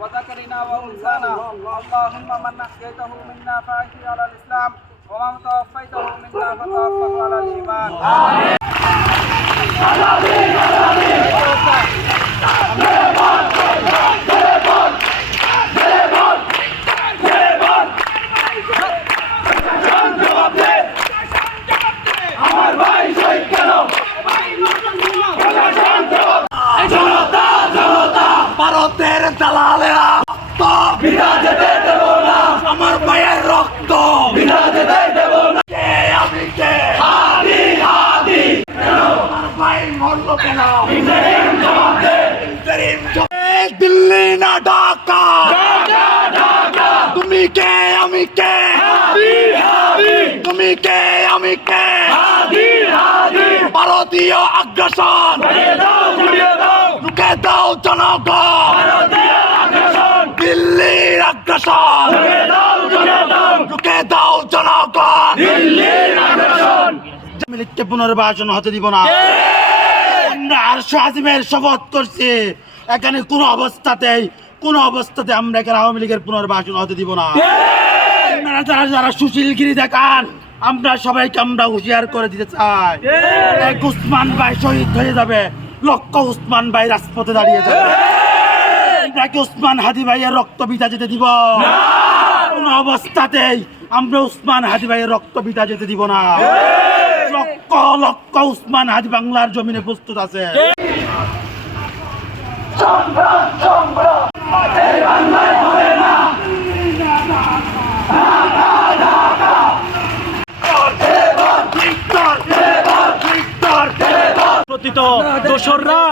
وذكرنا وأنثانا اللهم من أحييته منا فأحيه على الإسلام ومن توفيته منا فتوفه على الإيمان ভারতের দালালেরা রক্ত বিনা যেতে দেব না, আমার ভাইয়ের রক্ত বিনা যেতে দেব না। কে আমি কে? হাদি হাদি আমার ভাই মরলো কেন? ইন্টারিম জবাব দে, ইন্টারিম জবাব দে। দিল্লি না ঢাকা, ঢাকা ঢাকা। তুমি কে আমি কে? হাদি হাদি। তুমি কে আমি কে? হাদি হাদি। ভারতীয় আগ্রাসন ঘুরিয়ে দাও, রুখে দাও জনগণ। ভারতীয় আগ্রাসন, দিল্লির আগ্রাসন রুখে দাও জনগণ, রুখে দাও জনগণ। দিল্লির আগ্রাসন মিলিককে পুনর্বাসন হতে দিব না। আমরা আরশ আজিমের শপথ করছি, এখানে কোনো অবস্থাতে আমরা এখানে আওয়ামী লীগের পুনর্বাসন হতে দিব না। আপনারা যারা সুশীলগিরি দেখান, আমরা সবাইকে আমরা হুঁশিয়ার করে দিতে চাই, এক উসমান ভাই শহীদ হয়ে যাবে, লক্ষ উসমান ভাই রাজপথে দাঁড়িয়ে যাবে। আমরা কি উসমান হাদি ভাইয়ের রক্ত বিতা যেতে দিব না? কোন অবস্থাতেই আমরা উসমান হাদি ভাইয়ের রক্ত বিতা যেতে দিব না। লক্ষ লক্ষ উসমান হাদি বাংলার জমিনে প্রস্তুত আছে। দোসররা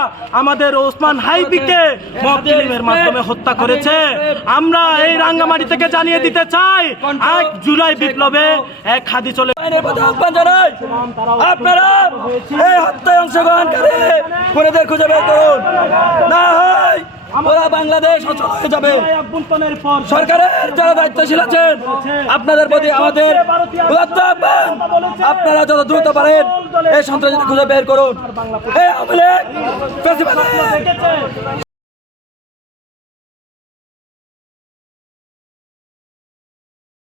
আমাদের ওসমান হাইবিকে মব কিলিংয়ের মাধ্যমে হত্যা করেছে। আমরা এই রাঙ্গামাটি থেকে জানিয়ে দিতে চাই, 1 জুলাই বিপ্লবে এক হাদি চলে। আপনারা এই হত্যায় অংশগ্রহণকারী খুনিদের খুঁজে বের করুন, না হয় ওরা বাংলাদেশ অচল হয়ে যাবে। সরকারের যারা দায়িত্বশীল আছেন, আপনাদের প্রতি আমাদের উদাত্ত আহ্বান, আপনারা যত দ্রুত পারেন এই সন্ত্রাসীদের খুঁজে বের করুন। এই আওয়ামী লীগ